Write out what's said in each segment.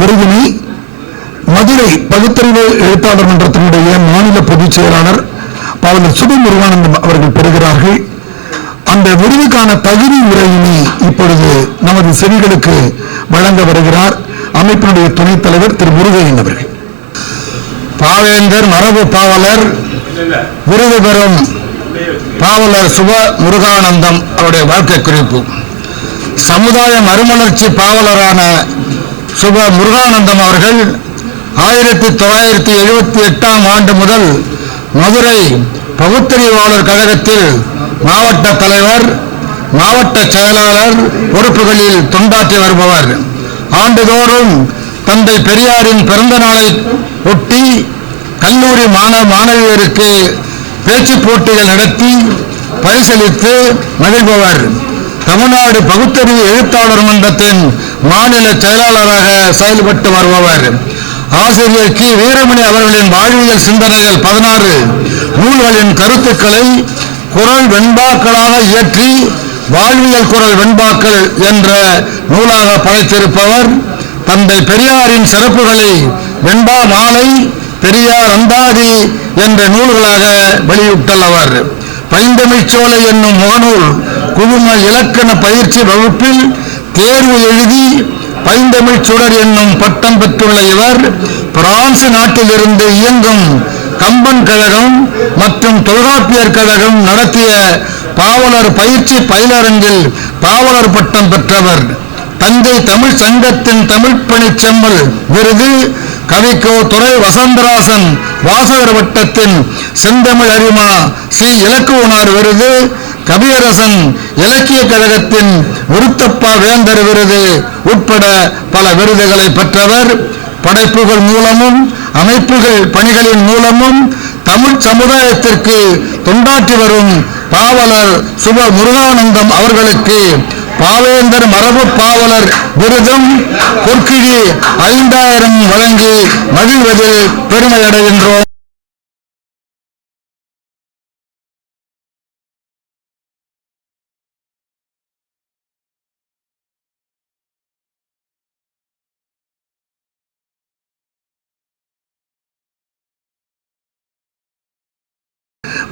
விருதினை மதுரை பகுத்தறிவு எழுத்தாளர் மன்றத்தினுடைய மாநில பொதுச் செயலாளர் பாவலர் சுப முருகானந்தம் அவர்கள் பெறுகிறார்கள். அந்த விருதுக்கான தகுதி உரையினை இப்பொழுது நமது செவிகளுக்கு வழங்க வருகிறார் அமைப்பினுடைய துணைத் தலைவர் திரு முருகையன் அவர்கள். பாவேந்தர் மரபு பாவலர் விருது பெறும் பாவலர் சுப முருகானந்தம் அவருடைய வாழ்க்கை குறிப்பு. சமுதாய மறுமலர்ச்சி பாவலரான சுப முருகானந்தம் அவர்கள் 1978ஆம் ஆண்டு முதல் மதுரை பகுத்தறிவாளர் கழகத்தில் மாவட்ட தலைவர், மாவட்ட செயலாளர் பொறுப்புகளில் தொண்டாற்றி வருபவர். ஆண்டுதோறும் தந்தை பெரியாரின் பிறந்த நாளை ஒட்டி கல்லூரி மாணவியருக்கு பேச்சு போட்டிகள் நடத்தி பரிசளித்து மகிழ்பவர். தமிழ்நாடு பகுத்தறிவு எழுத்தாளர் மன்றத்தின் மாநில செயலாளராக செயல்பட்டு வருபவர். ஆசிரியர் கி வீரமணி அவர்களின் வாழ்வியல் சிந்தனைகள் 16 நூல்களின் கருத்துக்களை குரல் வெண்பாக்களாக இயற்றி வாழ்வியல் குரல் வெண்பாக்கள் என்ற நூலாக படைத்திருப்பவர். தந்தை பெரியாரின் சிறப்புகளை வெண்பா மாலை, பெரியார் அந்தாதி என்ற நூல்களாக வெளியிட்டுள்ளவர். பைந்தமிழ்ச்சோலை என்னும் முகநூல் குழும இலக்கண பயிற்சி வகுப்பில் தேர்வு எழுதி பைந்தமிழ் சுடர் என்னும் பட்டம் பெற்றுள்ள இவர் பிரான்ஸ் நாட்டிலிருந்து இயங்கும் கம்பன் கழகம் மற்றும் தொல்காப்பியர் கழகம் நடத்திய பாவலர் பயிற்சி பயிலரங்கில் பாவலர் பட்டம் பெற்றவர். தஞ்சை தமிழ் சங்கத்தின் தமிழ் பணிச் செம்மல் விருது, கவிக்கோ துறை வசந்தராசன் வாசகர் வட்டத்தின் செந்தமிழ் அரிமா சி இலக்குவனார் விருது, கவியரசன் இலக்கிய கழகத்தின் விருத்தப்பா வேந்தர் விருது உட்பட பல விருதுகளை பெற்றவர். படைப்புகள் மூலமும் அமைப்புகள் பணிகளின் மூலமும் தமிழ் சமுதாயத்திற்கு தொண்டாற்றி வரும் பாவலர் சுப முருகானந்தம் அவர்களுக்கு பாவேந்தர் மரபு பாவலர் விருதும் பொற்கிழி 5000 வழங்கி மகிழ்வதில் பெருமை அடைகின்றோம்.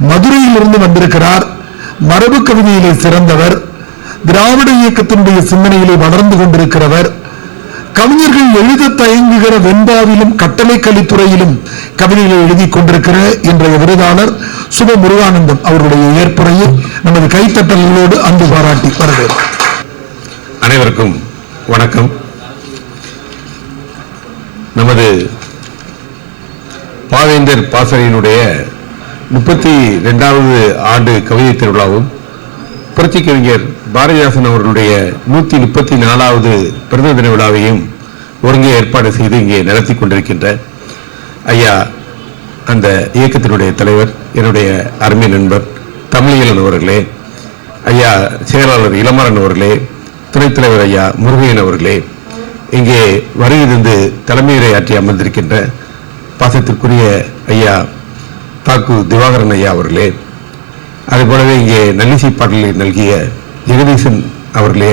மதுரையிலிருந்து வந்திருக்கிறார். மரபு கவிதையிலே சிறந்தவர், திராவிட இயக்கத்தினுடைய சிந்தனையிலே வளர்ந்து கொண்டிருக்கிறவர். கவிஞர்கள் எழுத தயங்குகிற வெண்பாவிலும் கட்டளை கலித்துறையிலும் கவிதைகளை எழுதி கொண்டிருக்கிற இன்றைய விருதாளர் சுப முருகானந்தம் அவருடைய ஏற்புரையை நமது கைத்தட்டல்களோடு அன்பு பாராட்டி வரவேற்கிறோம். அனைவருக்கும் வணக்கம். நமது பாவேந்தர் பாசறையினுடைய 32வது ஆண்டு கவிதை திருவிழாவும் புரட்சி கவிஞர் பாரதிதாசன் அவர்களுடைய 134வது பிறந்த தின விழாவையும் ஒருங்கே ஏற்பாடு செய்து இங்கே நடத்தி கொண்டிருக்கின்ற ஐயா அந்த இயக்கத்தினுடைய தலைவர், என்னுடைய அருமை நண்பர் தமிழியலன் அவர்களே, ஐயா செயலாளர் இளமரன் அவர்களே, துணைத் தலைவர் ஐயா முருகையன் அவர்களே, இங்கே வருகிறது தலைமையுரை ஆற்றி அமர்ந்திருக்கின்ற பாசத்திற்குரிய ஐயா தாக்கு திவாகரன் ஐயா அவர்களே, அதுபோலவே இங்கே நல்லிசை பாடலை நல்கிய ஜெகதீசன் அவர்களே,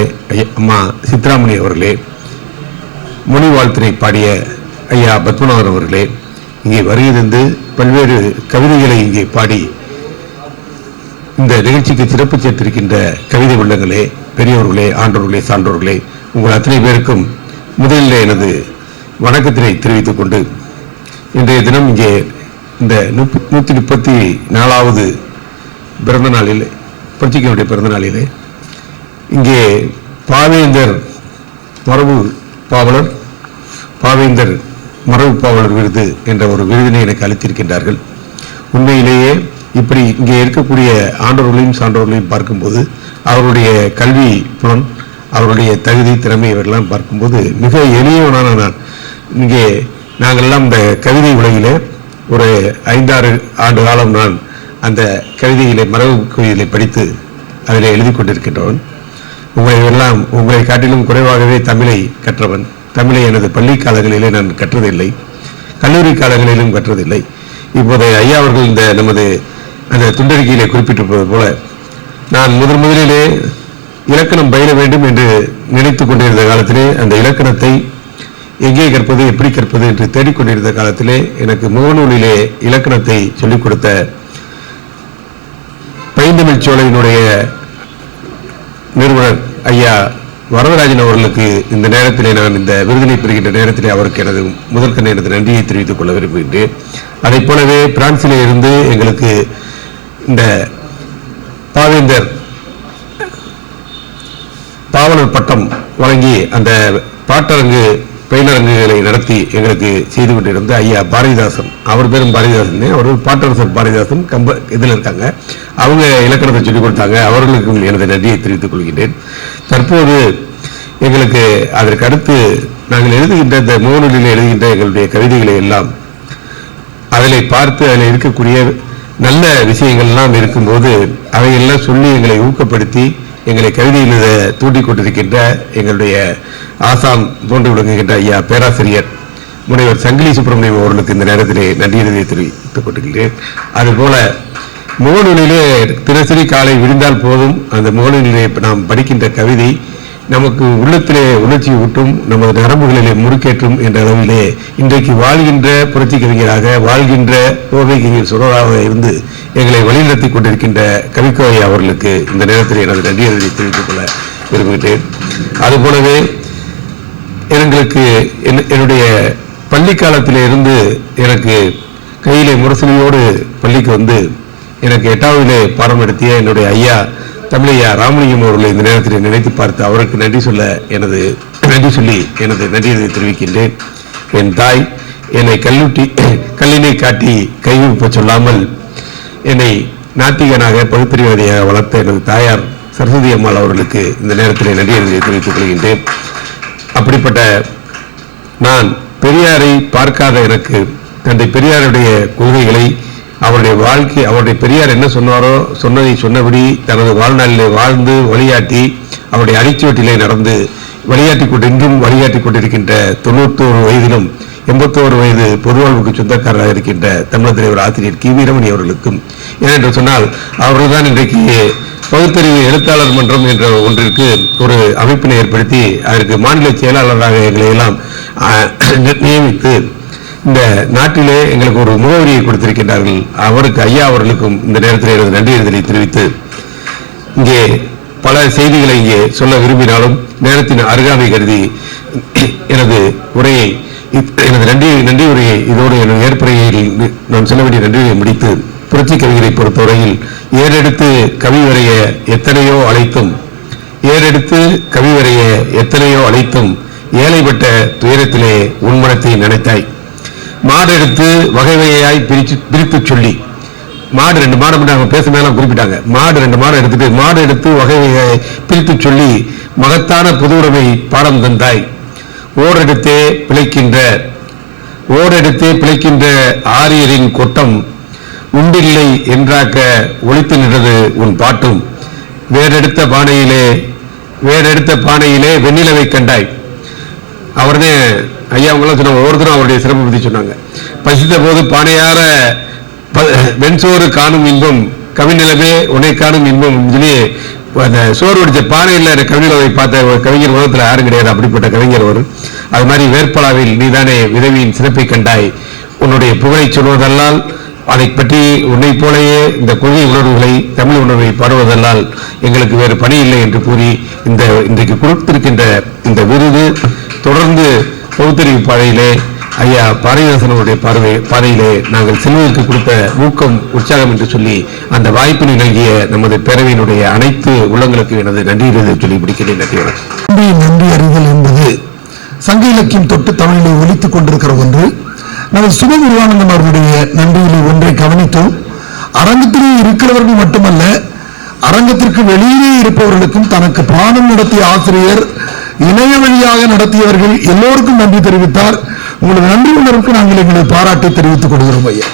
அம்மா சித்ராமணி அவர்களே, மொழி வாழ்த்தினை பாடிய ஐயா பத்மநாதன் அவர்களே, இங்கே வருகிறது பல்வேறு கவிதைகளை இங்கே பாடி இந்த நிகழ்ச்சிக்கு சிறப்பு சேர்த்திருக்கின்ற கவிதை உள்ளங்களே, பெரியவர்களே, ஆண்டோர்களே, சான்றோர்களே, உங்கள் அத்தனை பேருக்கும் முதலில் எனது வணக்கத்தினை தெரிவித்துக் கொண்டு இன்றைய தினம் இங்கே இந்த 134வது பிறந்த நாளில், புரட்சிக்கனுடைய பிறந்த நாளிலே இங்கே பாவேந்தர் மரபு பாவலர், பாவேந்தர் மரபு பாவலர் விருது என்ற ஒரு விருதினை எனக்கு அளித்திருக்கின்றார்கள். உண்மையிலேயே இப்படி இங்கே இருக்கக்கூடிய ஆண்டவர்களையும் சான்றோர்களையும் பார்க்கும்போது அவருடைய கல்வி புலன், அவருடைய தகுதி, திறமை இவரெல்லாம் பார்க்கும்போது மிக எளியவனான நான் இங்கே நாங்கள்லாம் இந்த கவிதை உலகிலே ஒரு 5-6 ஆண்டு காலம் நான் அந்த கவிதைகளை மரபு கவிதைகளை படித்து அதில் எழுதி கொண்டிருக்கின்றவன். உங்களை காட்டிலும் குறைவாகவே தமிழை கற்றவன். தமிழை எனது பள்ளி காலங்களிலே நான் கற்றதில்லை, கல்லூரி காலங்களிலும் கற்றதில்லை. இப்போது ஐயா அவர்கள் இந்த நமது அந்த துண்டறிக்கையிலே குறிப்பிட்டிருப்பது போல நான் முதலிலே இலக்கணம் பயில வேண்டும் என்று நினைத்து கொண்டிருந்த காலத்திலே அந்த இலக்கணத்தை எங்கே கற்பது எப்படி கற்பது என்று தேடிக்கொண்டிருந்த காலத்திலே எனக்கு முகநூலிலே இலக்கணத்தை சொல்லிக் கொடுத்த பைந்தமிழ் சோலையினுடைய நிறுவனர் ஐயா வரதராஜன் அவர்களுக்கு இந்த நேரத்திலே நான் இந்த விருதினை பெறுகின்ற நேரத்திலே அவருக்கு எனது முதற்கண் எனது நன்றியை தெரிவித்துக் கொள்ள விரும்புகின்றேன். அதை போலவே பிரான்சிலே இருந்து எங்களுக்கு இந்த பாவேந்தர் பாவலர் பட்டம் வழங்கி அந்த பாட்டரங்கு பயிலரங்குகளை நடத்தி எங்களுக்கு செய்து கொண்டிருந்த ஐயா பாரதிதாசன், அவர் பேரும் பாரதிதாசன், அவர் பாட்டரசர் பாரதிதாசன் இதில் இருக்காங்க, அவங்க இலக்கணத்தை சொல்லிக் கொடுத்தாங்க. அவர்களுக்கும் எனது நன்றியை தெரிவித்துக் கொள்கின்றேன். தற்போது எங்களுக்கு அதற்கு அடுத்து நாங்கள் எழுதுகின்ற இந்த முகநூலில் எழுதுகின்ற எங்களுடைய கவிதைகளை எல்லாம் அதில் பார்த்து அதில் இருக்கக்கூடிய நல்ல விஷயங்கள் எல்லாம் இருக்கும்போது அவையெல்லாம் சொல்லி எங்களை ஊக்கப்படுத்தி எங்களை கவிதையில் தூண்டிக் கொண்டிருக்கின்ற எங்களுடைய ஆசான் தோன்றி விளங்குகின்ற ஐயா பேராசிரியர் முனைவர் சங்கிலி சுப்பிரமணியம் அவர்களுக்கு இந்த நேரத்திலே நன்றியை தெரிவித்துக் கொண்டிருக்கிறேன். அதுபோல முகநூலிலே தினசரி காலை விழுந்தால் போதும் அந்த முகநூலிலே நாம் படிக்கின்ற கவிதை நமக்கு உள்ளத்திலே உணர்ச்சி ஊட்டும், நமது நரம்புகளிலே முறுக்கேற்றும் என்ற அளவிலே இன்றைக்கு வாழ்கின்ற புரட்சி கவிஞராக வாழ்கின்ற கோவை கவிஞர் சுரராக இருந்து எங்களை வழிநடத்தி கொண்டிருக்கின்ற கவிக்கோவை அவர்களுக்கு இந்த நேரத்தில் எனது நன்றியை தெரிவித்துக் கொள்ள விரும்புகிறேன். அதுபோலவே எங்களுக்கு என்னுடைய பள்ளி காலத்திலே இருந்து எனக்கு கையிலே முரசொலியோடு பள்ளிக்கு வந்து எனக்கு 8வதிலே பாடம் நடத்திய என்னுடைய ஐயா தமிழையா ராமலிங்கம் அவர்களை இந்த நேரத்தில் நினைத்து பார்த்து அவருக்கு நன்றி சொல்லி எனது நன்றியை தெரிவிக்கின்றேன். என் தாய் என்னை கல்லினை காட்டி கைவிப்ப சொல்லாமல் என்னை நாத்திகனாக பகுத்தறிவாதியாக வளர்த்த எனது தாயார் சரஸ்வதி அம்மாள் அவர்களுக்கு இந்த நேரத்தில் நன்றியை தெரிவித்துக் கொள்கின்றேன். அப்படிப்பட்ட நான் பெரியாரை பார்க்காத எனக்கு தந்தை பெரியாருடைய கொள்கைகளை அவருடைய வாழ்க்கை அவருடைய பெரியார் என்ன சொன்னாரோ சொன்னதை சொன்னபடி தனது வாழ்நாளிலே வாழ்ந்து வழியாட்டி அவருடைய அடிச்சுவட்டிலே நடந்து இன்றும் வழிகாட்டி கொண்டிருக்கின்ற 91 வயதிலும் 81 வயது பொதுவாழ்வுக்கு சொந்தக்காரராக இருக்கின்ற தமிழர் தலைவர் ஆசிரியர் கி வீரமணி அவர்களுக்கும் ஏனென்று சொன்னால் அவர்கள்தான் இன்றைக்கு பகுத்தறிவு எழுத்தாளர் மன்றம் என்ற ஒன்றிற்கு ஒரு அமைப்பினை ஏற்படுத்தி அதற்கு மாநில செயலாளராக எங்களை எல்லாம் நியமித்து இந்த நாட்டிலே எங்களுக்கு ஒரு முகவரியை கொடுத்திருக்கின்றார்கள். அவருக்கு ஐயா அவர்களுக்கும் இந்த நேரத்தில் எனது நன்றியை தெரிவித்து இங்கே பல செய்திகளை இங்கே சொல்ல விரும்பினாலும் நேரத்தின் அருகாமை கருதி எனது நன்றி உரையை இதோடு எனது ஏற்புரையில் நான் சொல்ல வேண்டிய நன்றியை முடித்து புரட்சி கவிஞரை பொறுத்தவரையில் ஏறெடுத்து கவி வரைய எத்தனையோ அழைத்தும் ஏழைப்பட்ட துயரத்திலே உன்மனத்தை நினைத்தாய். மாடெடுத்து வகை வகையாய் பிரித்து சொல்லி மாடு 2 மாடு பேசும்போதெல்லாம் குறிப்பிட்டாங்க. மாடு 2 மாடு மாடு எடுத்து வகை வகையாய் பிரித்து சொல்லி மகத்தான பொதுவுடைமை பாடம் தந்தாய். ஓடெடுத்தே பிழைக்கின்ற ஆரியரின் கொட்டம் உண்டில்லை என்றாக்க ஒழித்து நின்றது உன் பாட்டும். வேறெடுத்த பானையிலே வெண்ணிலவை கண்டாய். அவர்னே ஐயா அவங்களாம் சொன்னாங்க. ஒவ்வொருத்தரும் அவருடைய சிறப்பு பற்றி சொன்னாங்க. பசித்த போது பானையார வெண்சோறு காணும் இன்பம் கவிநிலவே உன்னை காணும் இன்பம் சொல்லி அந்த சோறு வடிச்ச பானையில் கவிநிலவை பார்த்த கவிஞர் உலகத்தில் யாரும் கிடையாது. அப்படிப்பட்ட கவிஞர் வரும். அது மாதிரி வேட்பாளாவில் நீதானே விதவியின் சிறப்பை கண்டாய். உன்னுடைய புகழை சொல்வதல்லால் அதை பற்றி உன்னை போலேயே இந்த கொள்கை உணர்வுகளை தமிழ் உணர்வை பாடுவதல்லால் எங்களுக்கு வேறு பணி இல்லை என்று கூறி இன்றைக்கு கொடுத்திருக்கின்ற இந்த விருது தொடர்ந்து பகுத்தறிவு பாதையிலே ஐயா பாரதிதாசன் அவருடைய பாதையிலே நாங்கள் செல்வதற்கு கொடுத்த ஊக்கம் உற்சாகம் என்று சொல்லி அந்த வாய்ப்பினை நல்கிய நமது பேரவையினுடைய அனைத்து உள்ளங்களுக்கு எனது நன்றியை சொல்லி முடிக்கிறேன். நன்றி அறிதல் என்பது சங்க இலக்கியம் தொட்டு தமிழிலே ஒலித்துக் கொண்டிருக்கிற ஒன்று. நமது சுபகுருவானந்தம் அவர்களுடைய நன்றியிலே ஒன்றை கவனித்தோம். அரங்கத்திலே இருக்கிறவர்கள் மட்டுமல்ல, அரங்கத்திற்கு வெளியிலே இருப்பவர்களுக்கும் தனக்கு பாடம் நடத்திய ஆசிரியர், இணைய வழியாக நடத்தியவர்கள் எல்லோருக்கும் நன்றி தெரிவித்தார். உங்களது நன்றி உணர்வுக்கு நாங்கள் எங்களது பாராட்டை தெரிவித்துக் கொள்கிறோம். ஐயா,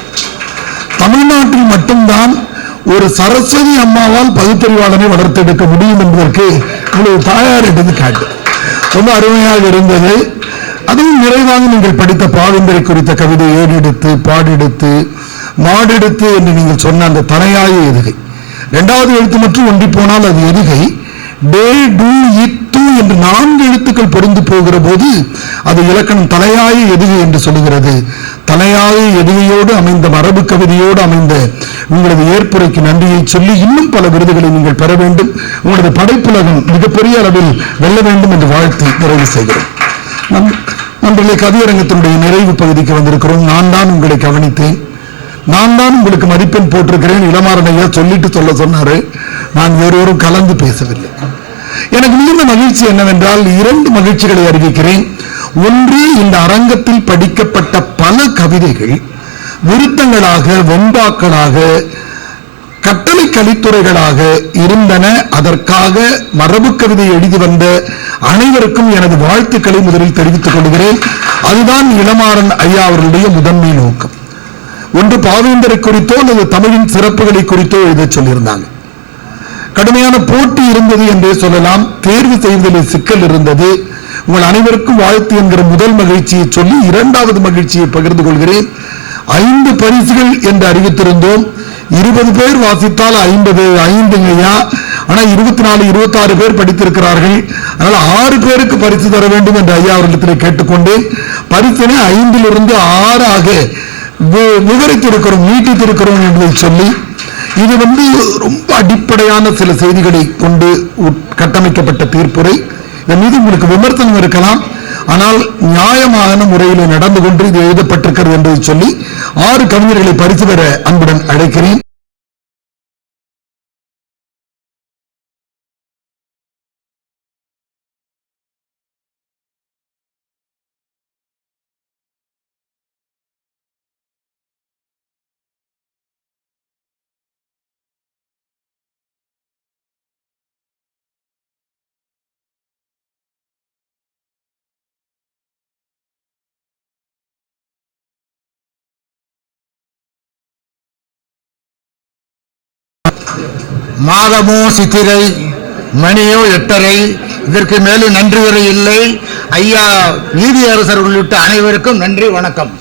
தமிழ்நாட்டில் மட்டும்தான் ஒரு சரஸ்வதி அம்மாவால் பகுத்தறிவாளனை வளர்த்தெடுக்க முடியும் என்பதற்கு உங்களது தாயார் எடுத்து காட்டு ரொம்ப அருமையாக இருந்தது. அதுவும் நிறைவாக நீங்கள் படித்த பாவேந்தரை குறித்த கவிதை ஏடெடுத்து பாடெடுத்து மாடெடுத்து என்று நீங்கள் சொன்ன அந்த தனையாய எதுகை 2வது எழுத்து மட்டும் ஒன்றி போனால் அது எதுகை. டே டூ இட் டூ என்று 4 எழுத்துக்கள் பொருந்தி போகிற போது அது இலக்கணம் தலையாய எதுகை என்று சொல்லுகிறது. தலையாய எதுகையோடு அமைந்த மரபு கவிதையோடு அமைந்த உங்களது ஏற்புரைக்கு நன்றியை சொல்லி இன்னும் பல விருதுகளை நீங்கள் பெற வேண்டும், உங்களது படைப்புலகம் மிகப்பெரிய அளவில் வெல்ல வேண்டும் என்று வாழ்த்து நிறைவு செய்கிறோம். நம்முடைய கவியரங்கத்தினுடைய நிறைவு பகுதிக்கு வந்திருக்கிறோம். நான் தான் உங்களை கவனித்தேன், நான் தான் உங்களுக்கு மதிப்பெண் போட்டிருக்கிறேன். இளமாறன் ஐயா சொல்ல சொன்னாரு, நான் வேறொரும் கலந்து பேசவில்லை. எனக்கு மிகுந்த மகிழ்ச்சி என்னவென்றால் 2 மகிழ்ச்சிகளை அறிவிக்கிறேன். ஒன்று, இந்த அரங்கத்தில் படிக்கப்பட்ட பல கவிதைகள் விருத்தங்களாக, வெண்பாக்களாக, கட்டளை கலித்துறைகளாக இருந்தன. அதற்காக மரபு கவிதை எழுதி வந்த அனைவருக்கும் எனது வாழ்த்துக்களை முதலில் தெரிவித்துக் கொள்கிறேன். அதுதான் இளமாறன் ஐயா அவர்களுடைய முதன்மை நோக்கம். ஒன்று பாவேந்தரை குறித்தோ அல்லது தமிழின் சிறப்புகளை குறித்தோ எழுத சொல்லியிருந்தாங்க. கடுமையான போட்டி இருந்தது என்றே சொல்லலாம். தேர்வு செய்வதில் சிக்கல் இருந்தது. உங்கள் அனைவருக்கும் வாழ்த்து என்கிற முதல் மகிழ்ச்சியை சொல்லி 2வது மகிழ்ச்சியை பகிர்ந்து கொள்கிறேன். 5 பரிசுகள் என்று அறிவித்திருந்தோம். 20 பேர் வாசித்தால் 5 ஆனா 24 26 பேர் படித்திருக்கிறார்கள். அதனால 6 பேருக்கு பரிசு தர வேண்டும் என்று ஐயா அவர்களிடத்தில் கேட்டுக்கொண்டேன். பரிசினை 5லிருந்து 6 ஆக விவரித்திருக்கிறோம், நீட்டித்திருக்கிறோம் என்பதை சொல்லி, இது ரொம்ப அடிப்படையான சில செய்திகளை கொண்டு கட்டமைக்கப்பட்ட தீர்ப்புரை. இதன் மீது உங்களுக்கு விமர்சனம் இருக்கலாம், ஆனால் நியாயமான முறையில் நடந்து கொண்டு இது எழுதப்பட்டிருக்கிறது என்பதை சொல்லி 6 கவிஞர்களை பரிசு பெற அன்புடன் அழைக்கிறேன். மாதமோ சித்திரை, மணியோ 8:30, இதற்கு மேலும் நன்றி வரை இல்லை. ஐயா நீதியரசர் உள்ளிட்ட அனைவருக்கும் நன்றி, வணக்கம்.